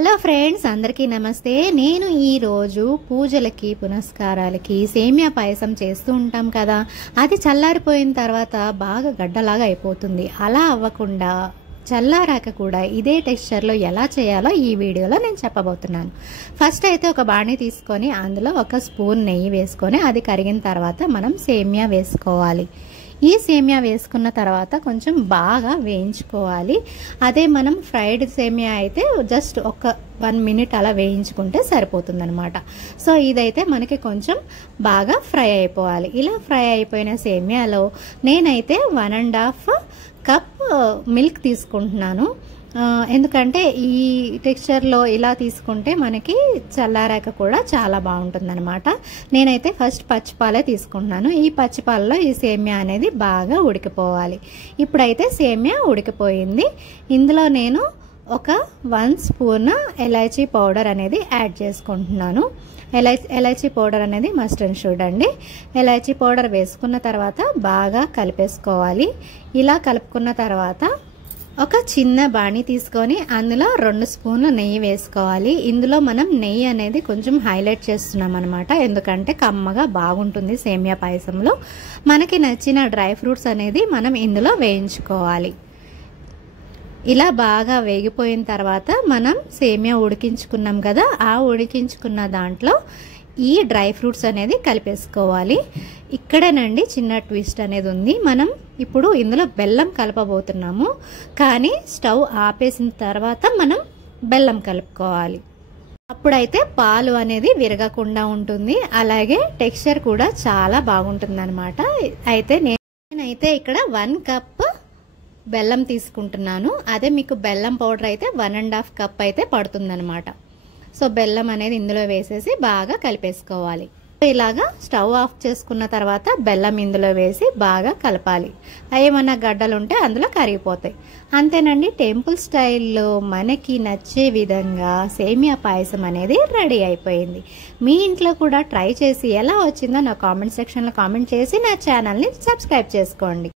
Hello friends, అందరికీ నమస్తే. నేను ఈరోజు పూజలకి పునస్కారాలకి సేమియా పాయసం చేస్తూ ఉంటాం కదా, అది చల్లారిపోయిన తర్వాత బాగా గడ్డలాగా అయిపోతుంది. అలా అవ్వకుండా చల్లారాక కూడా ఇదే టెక్స్చర్లో ఎలా చేయాలో ఈ వీడియోలో నేను చెప్పబోతున్నాను. ఫస్ట్ అయితే ఒక బాణీ తీసుకొని అందులో ఒక స్పూన్ నెయ్యి వేసుకొని అది కరిగిన తర్వాత మనం సేమియా వేసుకోవాలి. ఈ సేమియా వేసుకున్న తర్వాత కొంచెం బాగా వేయించుకోవాలి. అదే మనం ఫ్రైడ్ సేమియా అయితే జస్ట్ ఒక 1 మినిట్ అలా వేయించుకుంటే సరిపోతుంది అనమాట. సో ఇదైతే మనకి కొంచెం బాగా ఫ్రై అయిపోవాలి. ఇలా ఫ్రై అయిపోయిన సేమియాలో నేనైతే 1.5 కప్ మిల్క్ తీసుకుంటున్నాను. ఎందుకంటే ఈ టెక్స్చర్లో ఇలా తీసుకుంటే మనకి చల్లారాక కూడా చాలా బాగుంటుంది అనమాట. నేనైతే ఫస్ట్ పచ్చిపాలే తీసుకుంటున్నాను. ఈ పచ్చిపాలలో ఈ సేమియా అనేది బాగా ఉడికిపోవాలి. ఇప్పుడైతే సేమియా ఉడికిపోయింది. ఇందులో నేను ఒక 1 స్పూన్ ఎలైచీ పౌడర్ అనేది యాడ్ చేసుకుంటున్నాను. ఎలైచీ పౌడర్ అనేది మస్ట్ అండ్ షుడ్ అండి. ఎలైచీ పౌడర్ వేసుకున్న తర్వాత బాగా కలిపేసుకోవాలి. ఇలా కలుపుకున్న తర్వాత ఒక చిన్న బాణీ తీసుకొని అందులో 2 స్పూన్లు నెయ్యి వేసుకోవాలి. ఇందులో మనం నెయ్యి అనేది కొంచెం హైలైట్ చేస్తున్నాం అనమాట. ఎందుకంటే కమ్మగా బాగుంటుంది సేమియా పాయసంలో. మనకి నచ్చిన డ్రై ఫ్రూట్స్ అనేది మనం ఇందులో వేయించుకోవాలి. ఇలా బాగా వేగిపోయిన తర్వాత మనం సేమియా ఉడికించుకున్నాం కదా, ఆ ఉడికించుకున్న దాంట్లో ఈ డ్రై ఫ్రూట్స్ అనేది కలిపేసుకోవాలి. ఇక్కడనండి చిన్న ట్విస్ట్ అనేది ఉంది. మనం ఇప్పుడు ఇందులో బెల్లం కలపబోతున్నాము, కానీ స్టవ్ ఆపేసిన తర్వాత మనం బెల్లం కలుపుకోవాలి. అప్పుడైతే పాలు అనేది విరగకుండా ఉంటుంది, అలాగే టెక్స్చర్ కూడా చాలా బాగుంటుంది అనమాట. అయితే నేనైతే ఇక్కడ 1 కప్ బెల్లం తీసుకుంటున్నాను. అదే మీకు బెల్లం పౌడర్ అయితే 1.5 కప్ అయితే పడుతుందన్నమాట. సో బెల్లం అనేది ఇందులో వేసేసి బాగా కలిపేసుకోవాలి. ఇలాగా స్టవ్ ఆఫ్ చేసుకున్న తర్వాత బెల్లం ఇందులో వేసి బాగా కలపాలి. ఏమన్నా గడ్డలు ఉంటే అందులో కరిగిపోతాయి. అంతేనండి, టెంపుల్ స్టైల్లో మనకి నచ్చే విధంగా సేమియా పాయసం అనేది రెడీ అయిపోయింది. మీ ఇంట్లో కూడా ట్రై చేసి ఎలా వచ్చిందో నా కామెంట్ సెక్షన్లో కామెంట్ చేసి నా ఛానల్ని సబ్స్క్రైబ్ చేసుకోండి.